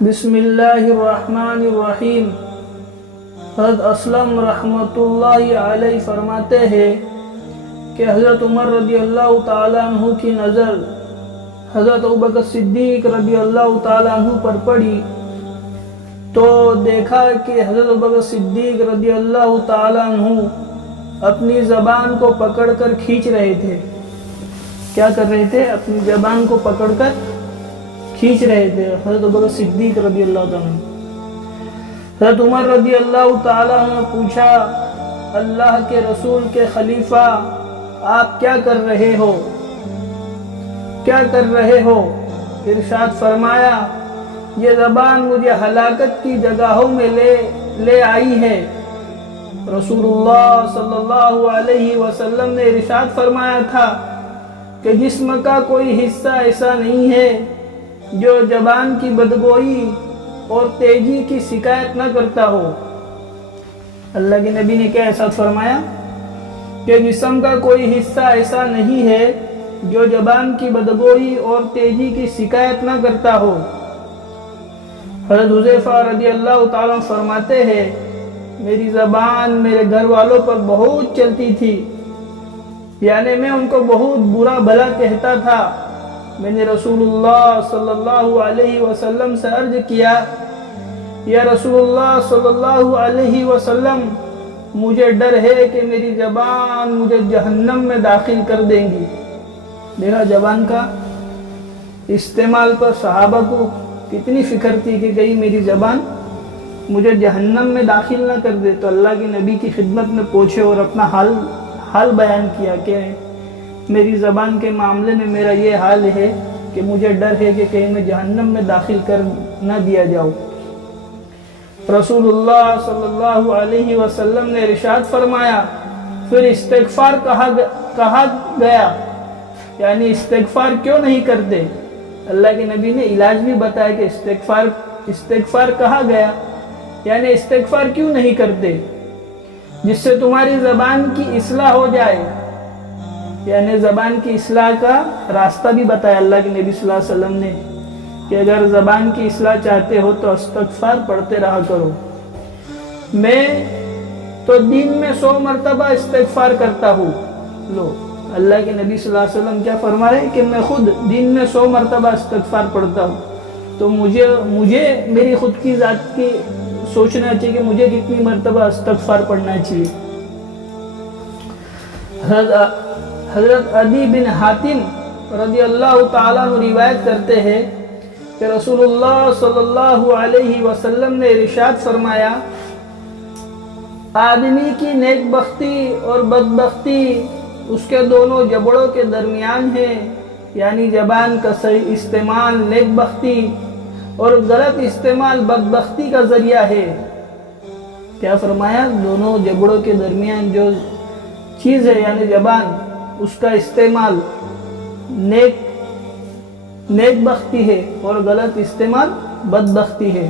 بسم اللہ الرحمن الرحیم۔ حضرت اسلم رحمۃ اللہ علیہ فرماتے ہیں کہ حضرت عمر رضی اللہ تعالیٰ عنہ کی نظر حضرت ابوبکر صدیق رضی اللہ تعالیٰ عنہ پر پڑی تو دیکھا کہ حضرت ابوبکر صدیق رضی اللہ تعالیٰ عنہ اپنی زبان کو پکڑ کر کھینچ رہے تھے۔ کیا کر رہے تھے؟ اپنی زبان کو پکڑ کر کھینچ رہے تھے حضرت ابوبکر صدیق رضی اللہ تعالیٰ عنہ۔ حضرت عمر رضی اللہ تعالیٰ عنہ نے پوچھا، اللہ کے رسول کے خلیفہ آپ کیا کر رہے ہو؟ کیا کر رہے ہو؟ ارشاد فرمایا، یہ زبان مجھے ہلاکت کی جگہوں میں لے آئی ہے۔ رسول اللہ صلی اللہ علیہ وسلم نے ارشاد فرمایا تھا کہ جسم کا کوئی حصہ ایسا نہیں ہے جو زبان کی بدگوئی اور تیزی کی شکایت نہ کرتا ہو۔ اللہ کے نبی نے کیا ارشاد فرمایا کہ جسم کا کوئی حصہ ایسا نہیں ہے جو زبان کی بدگوئی اور تیزی کی شکایت نہ کرتا ہو۔ حضرت حذیفہ رضی اللہ تعالیٰ فرماتے ہیں، میری زبان میرے گھر والوں پر بہت چلتی تھی، یعنی میں ان کو بہت برا بھلا کہتا تھا۔ میں نے رسول اللہ صلی اللہ علیہ وسلم سے عرض کیا، یا رسول اللہ صلی اللہ علیہ وسلم، مجھے ڈر ہے کہ میری زبان مجھے جہنم میں داخل کر دیں گی۔ دیکھا زبان کا استعمال پر صحابہ کو کتنی فکر تھی کہ کہیں میری زبان مجھے جہنم میں داخل نہ کر دے۔ تو اللہ کے نبی کی خدمت میں پوچھے اور اپنا حال بیان کیا کہ میری زبان کے معاملے میں میرا یہ حال ہے کہ مجھے ڈر ہے کہ کہیں میں جہنم میں داخل کر نہ دیا جاؤں۔ رسول اللہ صلی اللہ علیہ وسلم نے ارشاد فرمایا، پھر استغفار کہا گیا، یعنی استغفار کیوں نہیں کرتے؟ اللہ کے نبی نے علاج بھی بتایا کہ استغفار کہا گیا، یعنی استغفار کیوں نہیں کرتے؟ جس سے تمہاری زبان کی اصلاح ہو جائے، یعنی زبان کی اصلاح کا راستہ بھی بتایا اللہ کے نبی صلی اللہ علیہ وسلم نے کہ اگر زبان کی اصلاح چاہتے ہو تو استغفار پڑھتے رہا کرو۔ میں تو دن میں 100 مرتبہ استغفار کرتا ہوں۔ لو، اللہ کے نبی صلی اللہ علیہ وسلم کیا فرما رہے ہیں کہ میں خود دن میں 100 مرتبہ استغفار پڑھتا ہوں۔ تو مجھے میری خود کی ذات کی سوچنا چاہیے کہ مجھے کتنی مرتبہ استغفار پڑھنا چاہیے۔ حضرت عدی بن حاتم رضی اللہ تعالیٰ عنہ روایت کرتے ہیں کہ رسول اللہ صلی اللہ علیہ وسلم نے ارشاد فرمایا، آدمی کی نیک بختی اور بدبختی اس کے دونوں جبڑوں کے درمیان ہے، یعنی زبان کا صحیح استعمال نیک بختی اور غلط استعمال بدبختی کا ذریعہ ہے۔ کیا فرمایا؟ دونوں جبڑوں کے درمیان جو چیز ہے یعنی زبان، اس کا استعمال نیک بختی ہے اور غلط استعمال بدبختی ہے۔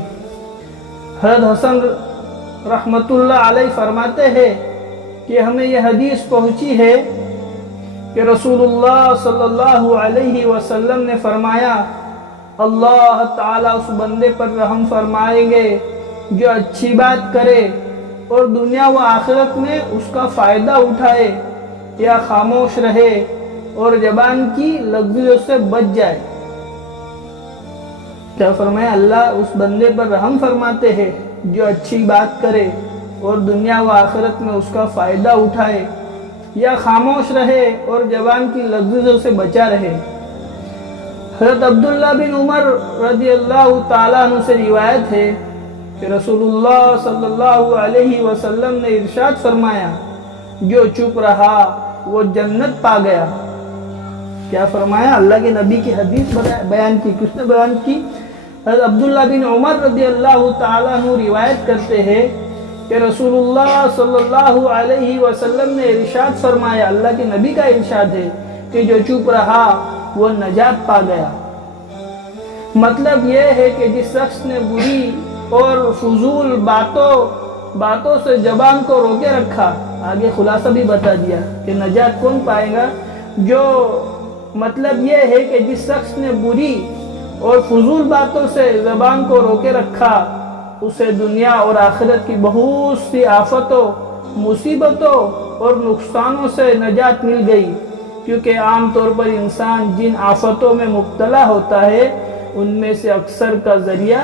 حضرت حسن رحمت اللہ علیہ فرماتے ہیں کہ ہمیں یہ حدیث پہنچی ہے کہ رسول اللہ صلی اللہ علیہ وسلم نے فرمایا، اللہ تعالیٰ اس بندے پر رحم فرمائیں گے جو اچھی بات کرے اور دنیا و آخرت میں اس کا فائدہ اٹھائے یا خاموش رہے اور زبان کی لغزشوں سے بچ جائے۔ کیا فرمایا؟ اللہ اس بندے پر رحم فرماتے ہیں جو اچھی بات کرے اور دنیا و آخرت میں اس کا فائدہ اٹھائے یا خاموش رہے اور زبان کی لغزشوں سے بچا رہے۔ حضرت عبداللہ بن عمر رضی اللہ تعالیٰ عنہ سے روایت ہے کہ رسول اللہ صلی اللہ علیہ وسلم نے ارشاد فرمایا، جو چپ رہا وہ جنت پا گیا۔ کیا فرمایا؟ اللہ کے نبی کی حدیث بیان کی۔ کس نے بیان کی؟ حضرت عبداللہ بن عمر رضی اللہ تعالیٰ عنہ روایت کرتے ہیں کہ رسول اللہ صلی اللہ علیہ وسلم نے ارشاد فرمایا، اللہ کے نبی کا ارشاد ہے کہ جو چپ رہا وہ نجات پا گیا۔ مطلب یہ ہے کہ جس شخص نے بری اور فضول باتوں سے زبان کو روکے رکھا، آگے خلاصہ بھی بتا دیا کہ نجات کون پائے گا، جو مطلب یہ ہے کہ جس شخص نے بری اور فضول باتوں سے زبان کو روکے رکھا، اسے دنیا اور آخرت کی بہت سی آفتوں، مصیبتوں اور نقصانوں سے نجات مل گئی، کیونکہ عام طور پر انسان جن آفتوں میں مبتلا ہوتا ہے ان میں سے اکثر کا ذریعہ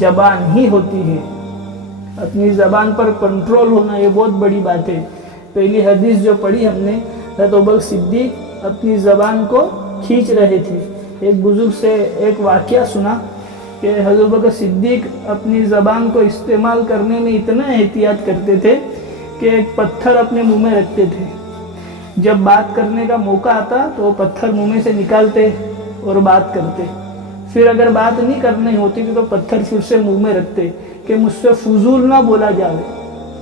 زبان ہی ہوتی ہے۔ اپنی زبان پر کنٹرول ہونا یہ بہت بڑی بات ہے۔ پہلی حدیث جو پڑھی ہم نے، حضرت ابوبکر صدیق اپنی زبان کو کھینچ رہے تھے۔ ایک بزرگ سے ایک واقعہ سنا کہ حضرت ابوبکر صدیق اپنی زبان کو استعمال کرنے میں اتنا احتیاط کرتے تھے کہ ایک پتھر اپنے منہ میں رکھتے تھے۔ جب بات کرنے کا موقع آتا تو وہ پتھر منہ میں سے نکالتے اور بات کرتے، پھر اگر بات نہیں کرنی ہوتی تھی تو پتھر پھر سے منہ میں رکھتے کہ مجھ سے فضول نہ بولا جاوے،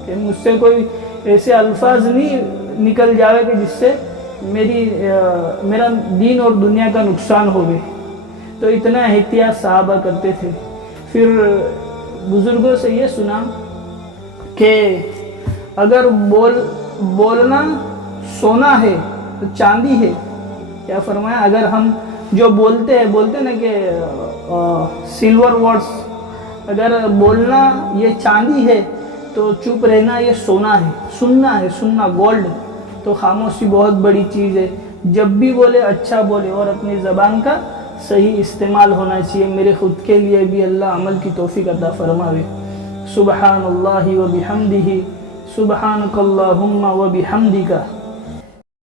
کہ مجھ سے کوئی ایسے الفاظ نہیں نکل جاوے کہ جس سے میرا دین اور دنیا کا نقصان ہوگے۔ تو اتنا احتیاط صحابہ کرتے تھے۔ پھر بزرگوں سے یہ سنا کہ اگر بولنا سونا ہے تو چاندی ہے، کیا فرمایا؟ اگر ہم جو بولتے ہیں نا کہ سلور ورڈز، اگر بولنا یہ چاندی ہے تو چپ رہنا یہ سونا ہے، سننا گولڈ۔ تو خاموشی بہت بڑی چیز ہے، جب بھی بولے اچھا بولے اور اپنی زبان کا صحیح استعمال ہونا چاہیے۔ میرے خود کے لیے بھی اللہ عمل کی توفیق عطا فرماوے۔ سبحان اللہ و بحمدہ، سبحانک اللہم و بحمدک۔